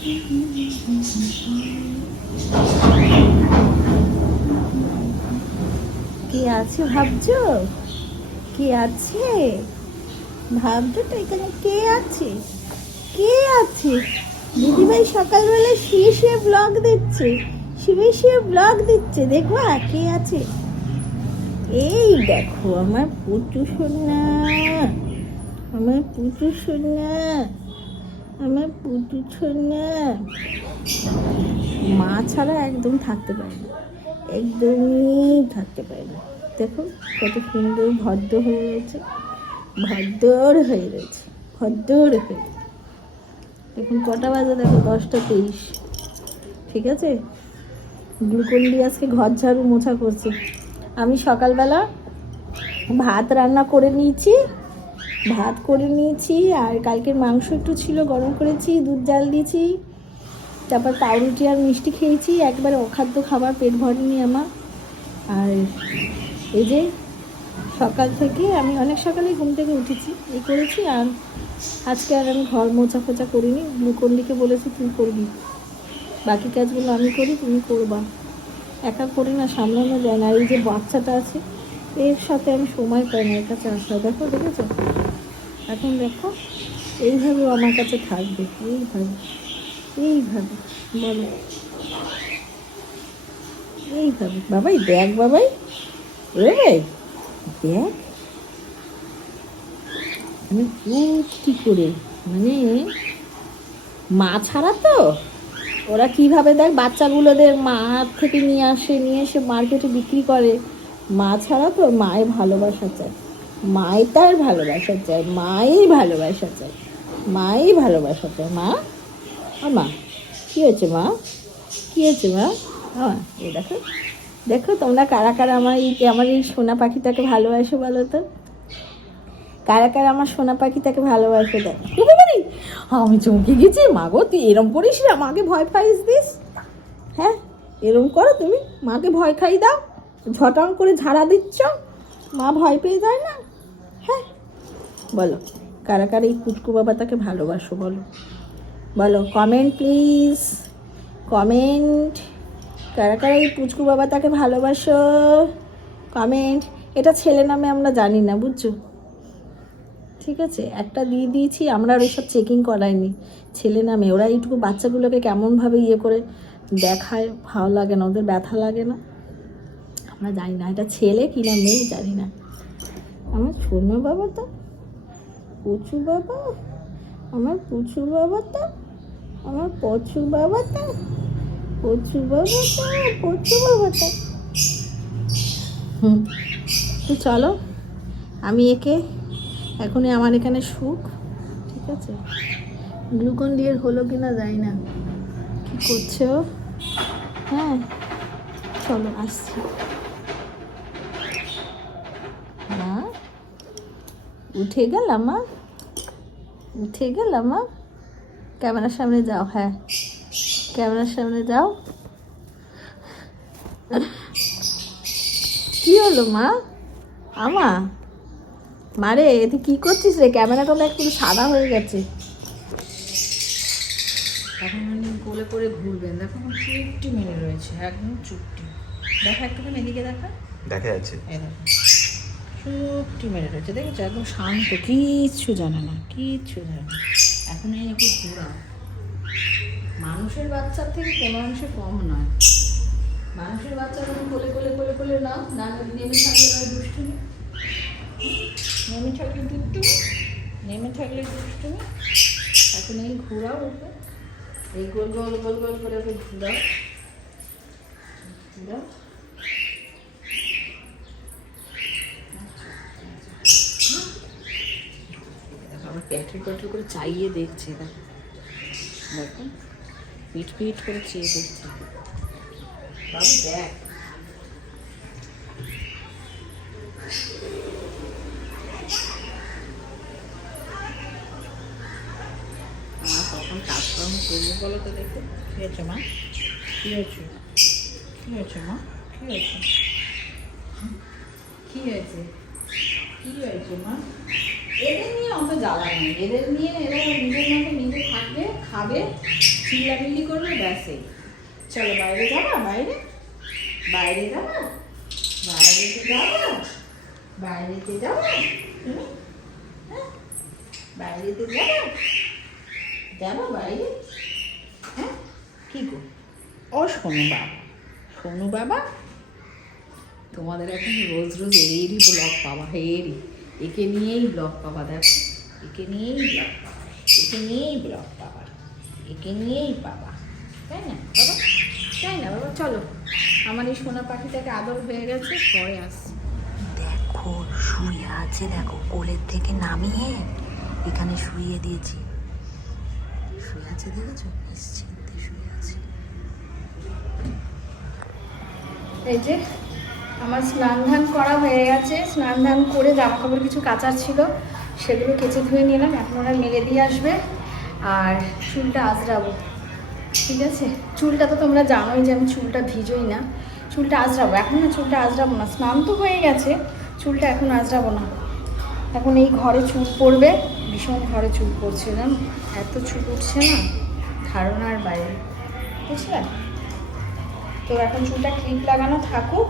কে আছে ভাবছ? কে আছে? ভাবছ তো এখানে কে আছে? কে আছে? দিদিভাই সকালবেলা শুয়ে শুয়ে ব্লগ দিচ্ছে শুয়ে শুয়ে ব্লগ দিচ্ছে দেখবা কে আছে? এই দেখো, আমার পুচু সোনা আমার পুচু সোনা আমার পুচু সোনা মা ছাড়া একদম থাকতে পারে না। একদমই থাকতে পারে না। দেখো কত সুন্দর ভদ্র হয়ে রয়েছে। ভদ্র হয়ে রয়েছে। ভদ্র হয়ে এখন কটা বাজে দেখো? দশটা তেইশ ঠিক আছে? গ্লুকন ডি আজকে ঘর ঝাড়ু মোছা করছে। আমি সকালবেলা ভাত রান্না করে নিয়েছি। ভাত করে নিয়েছি আর কালকের মাংস একটু ছিল, গরম করেছি, দুধ জাল দিয়েছি, তারপর পাউরুটি আর মিষ্টি খেয়েছি, একবারে অখাদ্য খাবার, পেট ভরেনি আমার। আর এই যে সকাল থেকে আমি অনেক সকালেই ঘুম থেকে উঠেছি এই করেছি আর আজকে আর আমি ঘর মোচা ফোচা করিনি গ্লুকন্ডিকে বলেছি, তুই করবি। বাকি কাজগুলো আমি করি, তুমি করবা। একা করি না, সামলানো যায় না। এই যে বাচ্চাটা আছে, এর সাথে আমি সময় পাই না, এর কাছে আসা। দেখো, দেখেছ? এখন দেখো, এইভাবে আমার কাছে থাকবে, এইভাবে এইভাবে, বলো। এইভাবে। বাবাই, দেখ বাবাই, রে, দেখ। আমি কি করে মানে মা ছাড়া তো? ওরা কীভাবে দেখ বাচ্চাগুলোদের মা থেকে নিয়ে আসে, নিয়ে এসে মার্কেটে বিক্রি করে। মা ছাড়া তো মায়ের ভালোবাসা চায় মাই তার ভালোবাসা চায় মাই ভালোবাসা চায়, মাই ভালোবাসা চায়। মা ও মা, কী হয়েছে মা? কী হয়েছে মা? হ্যাঁ এই দেখো দেখো তোমরা কারা কারা আমার এই আমার এই সোনা পাখিটাকে ভালোবাসো বলো তো? কারা কারা আমার সোনা পাখিটাকে ভালোবাসে দেয় আমি চমকে গেছি। মা গো, তুই এরম করিস না, মাকে ভয় পাইস দিস। হ্যাঁ এরম করো তুমি। মাকে ভয় খাই দাও, ঝটাং করে ঝাড়া দিচ্ছ। মা ভয় পেয়ে যায় না? হ্যাঁ। বলো, কারা কারা এই পুচকু বাবাটাকে ভালোবাসো বলো। বলো কমেন্ট প্লিজ কমেন্ট কারা কারা এই পুচকু বাবা তাকে ভালোবাসো? কমেন্ট এটা ছেলে নামে আমরা জানি না, বুঝছ? ঠিক আছে, একটা দিয়ে দিয়েছি, আমরা আর ওইসব চেকিং করাইনি। ছেলে নামে, ওরা এইটুকু বাচ্চাগুলোকে কেমনভাবে ইয়ে করে দেখায়, ভালো লাগে না, ওদের ব্যথা লাগে না। আমরা জানি না, এটা ছেলে কি না মেয়ে জানি না। আমার ছোনো বাবা তো পুচু বাবা, আমার পুচু বাবা তো আমার পচু বাবা তো পচু বাবা তো পচু বাবা তো হুম, তো চলো, আমি একে এখনই আমার এখানে সুখ ঠিক আছে? গ্লুকন ডিয়ের হলো কি না যাই না। কি করছে ও? হ্যাঁ চলো, আসছি মা উঠে গেলাম মা। উঠে গেলাম মা। ক্যামেরার সামনে যাও হ্যাঁ। ক্যামেরার সামনে যাও। কি হলো মা? আমা। মারে এতে কি করছিস রে? ক্যামেরাটা দেখ পুরো সাদা হয়ে গেছে। এখন উনি কোলে করে ঘুরবেন দেখো আমার চুপটি মেরে রয়েছে একদম চুপটি। দেখা একটুখানি এদিকে দেখা। দেখা যাচ্ছে। চুপটি মেরে রয়েছে দেখেছ? একদম শান্ত, কিচ্ছু জানে না, কিচ্ছু জানে না। এখন এই একটু ঘোরা মানুষের বাচ্চার থেকে কোনো অংশে কম নয়। মানুষের বাচ্চা যখন কোলে কোলে কোলে কোলে নাও, না নেমে থাকলে নয় দুষ্টুমি। নেমে থাকলে দুষ্টুমি, নেমে থাকলে দুষ্টুমি। এখন এই ঘোরাও ওকে, এই গোল গোল গোল গোল করে ওকে ঘুরাও। ঘুরাও। প্যাটের প্যাটের করে চাইয়ে দেখছে দেখো দেখো পিট পিট করে চেয়ে দেখছে। বাবু দেখ। কাজকর্ম করব বলো তো দেখো। কী হয়েছে মা? কী হয়েছে? কী হয়েছে মা? কী হয়েছে? কী হয়েছে? কী হয়েছে মা? এদের নিয়ে অত জ্বালা নেই। এদের নিয়ে এরা নিজের মতো নিজে থাকবে, খাবে চিল্লামিল্লি করবে, ব্যাস এই। চলো বাইরে যাবা? বাইরে? বাইরে যাবা? বাইরেতে যাবা। বাইরেতে যাবা? হ্যাঁ? বাইরেতে যাবা? যাব বাইরে? হ্যাঁ? কী গো? ও শোনো বাবা। শোনো বাবা? তোমাদের এখন রোজ রোজ এরই ব্লগ পাবা এরই। একে নিয়েই ব্লগ পাবা দেখো। একে নিয়েই ব্লগ পাবা একে নিয়েই ব্লগ পাবা একে নিয়েই পাবা তাই না বাবা? তাই না বাবা? চলো আমার এই সোনা পাখিটাকে আদর হয়ে গেছে পরে আসছি। দেখো শুয়ে আছে দেখো কোলের থেকে নামিয়ে এখানে শুয়ে দিয়েছি। শুয়ে আছে দেখেছ? নিশ্চিন্তে শুয়ে আছে। এই যে আমার স্নান ধান করা হয়ে গেছে। স্নান ধান করে জামা কাপড় কিছু কাচার ছিল, সেগুলো কেচে ধুয়ে নিলাম। এখন ওরা মেলে দিয়ে আসবে আর চুলটা আজরাবো ঠিক আছে? চুলটা তো তোমরা জানোই যে আমি চুলটা ভিজোই না। চুলটা আজরাবো এখন না চুলটা আজরাবো না। স্নান তো হয়ে গেছে। চুলটা এখন আজরাবো না। এখন এই ঘরে চুল পড়বে। ভীষণ ঘরে চুল পড়ছে, জানো? এত চুল উঠছে না। ধারণার বাইরে। বুঝলে? তো এখন চুলটা ক্লিপ লাগানো থাকুক।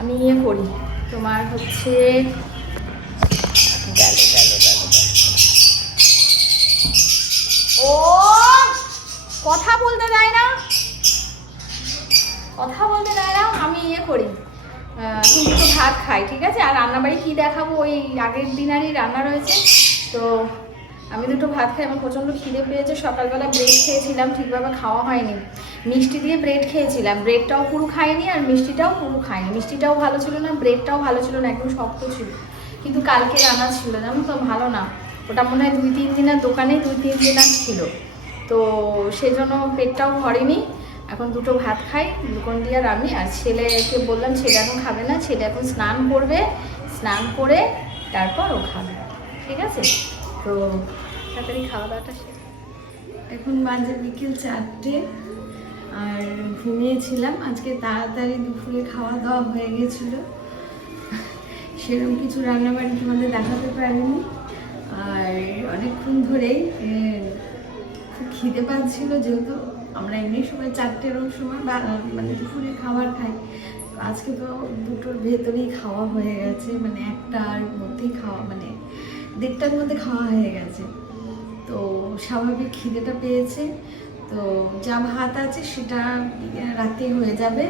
আমি ইয়ে করি। তোমার হচ্ছে ও কথা বলতে দেয় না। কথা বলতে দেয় না, আমি ইয়ে করি। এখন দুটো ভাত খাই, ঠিক আছে? আর রান্নাবাড়ি কী দেখাবো? ওই আগের দিনারই রান্না রয়েছে। তো আমি দুটো ভাত খাই, আমার প্রচণ্ড খিদে পেয়েছে। সকালবেলা ব্রেড খেয়েছিলাম, ঠিকভাবে খাওয়া হয়নি। মিষ্টি দিয়ে ব্রেড খেয়েছিলাম। ব্রেডটাও পুরো খাইনি আর মিষ্টিটাও পুরো খাইনি। মিষ্টিটাও ভালো ছিল না ব্রেডটাও ভালো ছিল না, একদম শক্ত ছিল। কিন্তু কালকে রান্না ছিল, জানো তো? ভালো না। ওটা মনে হয় দুই তিন দিনের দোকানে দুই তিন দিন আর ছিল। তো সেই জন্য পেটটাও ভরেনি। এখন দুটো ভাত খাই, গ্লুকন দিয়ে আর আমি। আর ছেলেকে বললাম, ছেলে এখন খাবে না। ছেলে এখন স্নান করবে। স্নান করে তারপর ও খাবে। ঠিক আছে? তো তাড়াতাড়ি খাওয়া দাওয়াটা এখন বাজে বিকেল চারটে। আর ঘুমিয়েছিলাম। আজকে তাড়াতাড়ি দুপুরে খাওয়া দাওয়া হয়ে গেছিল। সেরকম কিছু রান্নাবাড়ি তোমাদের দেখাতে পারিনি। আর অনেকক্ষণ ধরেই খুব খিদে পাচ্ছিল যেহেতু আমরা এমনি সময় চারটের সময় বা মানে দুপুরে খাবার খাই। আজকে তো দুটোর ভেতরেই খাওয়া হয়ে গেছে। মানে একটার মধ্যেই খাওয়া মানে দেড়টার মধ্যে খাওয়া হয়ে গেছে। তো স্বাভাবিক খিদেটা পেয়েছে। তো যা ভাত আছে সেটা রাতে হয়ে যাবে।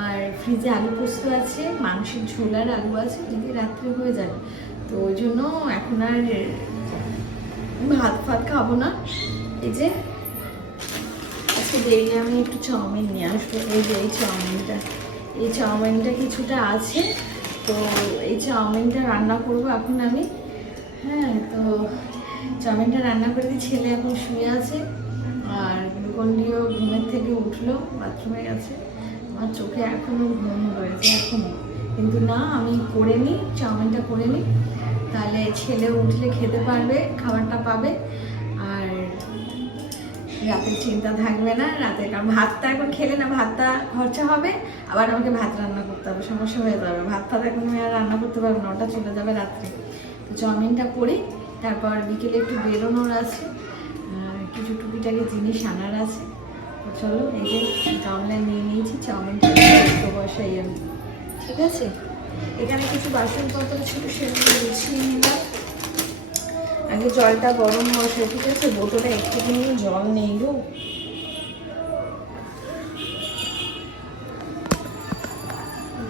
আর ফ্রিজে আলু পোস্ত আছে, মাংসের ঝোল আর আলু আছে যদি রাত্রে হয়ে যাবে। তো ওই জন্য এখন আর ভাত ফাত খাব না। এই যে, আজকে ডেইলি আমি একটু চাউমিন নিয়ে আসব। এই যে এই চাউমিনটা এই চাউমিনটা কিছুটা আছে। তো এই চাউমিনটা রান্না করব এখন আমি। হ্যাঁ তো চাউমিনটা রান্না করে ছেলে এখন শুয়ে আছে। আর গ্লুকন্ডিও ঘুমের থেকে উঠল, বাথরুমে গেছে। আমার চোখে এখনও ঘুম রয়েছে, এখনও। কিন্তু না, আমি করে নিই, চাউমিনটা করে নিই। তাহলে ছেলে উঠলে খেতে পারবে, খাবারটা পাবে। আর রাতের চিন্তা থাকবে না, রাতে কারণ ভাতটা এখন খেলে না, ভাতটা খরচা হবে। আবার আমাকে ভাত রান্না করতে হবে, সমস্যা হয়ে যাবে। ভাত ফাত এখন আমি আর রান্না করতে পারব না, ওটা চলে যাবে রাত্রে। তো চাউমিনটা করি, তারপর বিকেলে একটু বেরোনোর আছে। টুকিটাকি জিনিস আনার আছে। চলো, এই যে গামলা নিয়ে নিয়েছি, চাউমিনটা বসাই আমি। ঠিক আছে? এখানে কিছু বাসনপত্র ছিল, সেগুলো গুছিয়ে নিলাম। আগে জলটা গরম বসে ঠিক আছে? বোতলে একটুখানি জল নেই গো।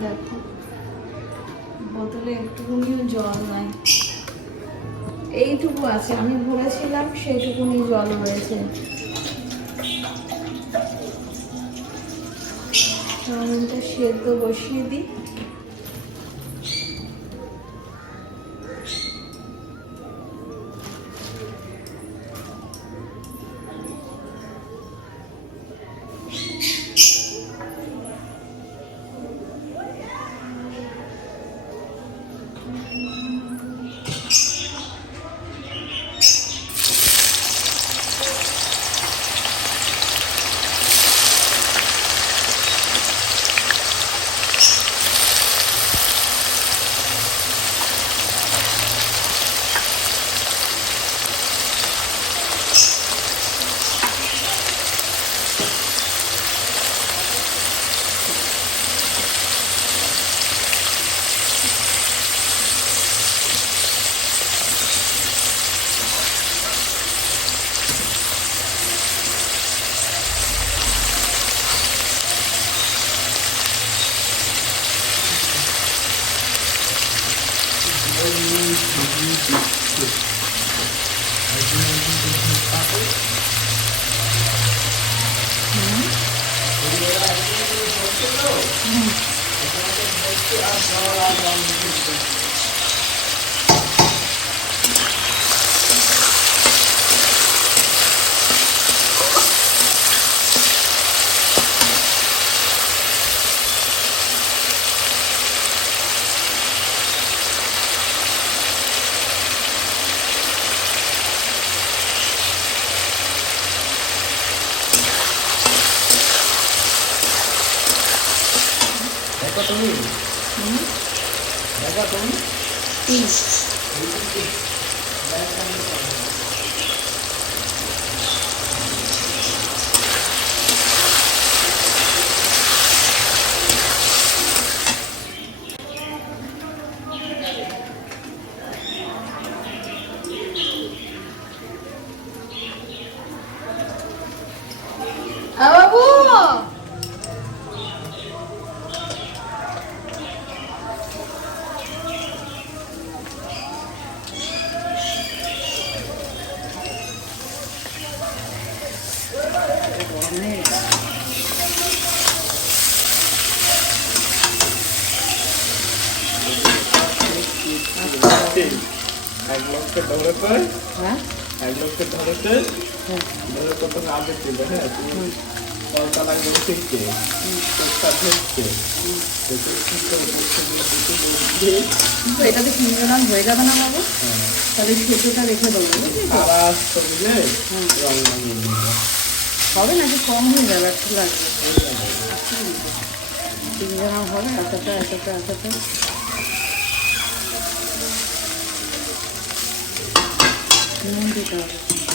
দেখো, বোতলে একটুকুনিও জল নাই। এইটুকু আছে আমি ভরেছিলাম সেইটুকুনি জল রয়েছে। সেদ্ধ বসিয়ে দিই। দেখো হ্যাঁ? এক লোককে ধরেছে ধরে প্রথমে আগে ছিল হ্যাঁ তুমি লাগবে ধরছে দুটো বসছে তো এটাতে কিনলাম হয়ে যাবে না বাবু। তাহলে সেতুটা রেখে দেবো? সারা রং লাগিয়ে হবে নাকি? কম হয়ে যাবে একটু লাগবে। তিন গ্রাম হবে এতটা এতটা এতটা। 있는 게더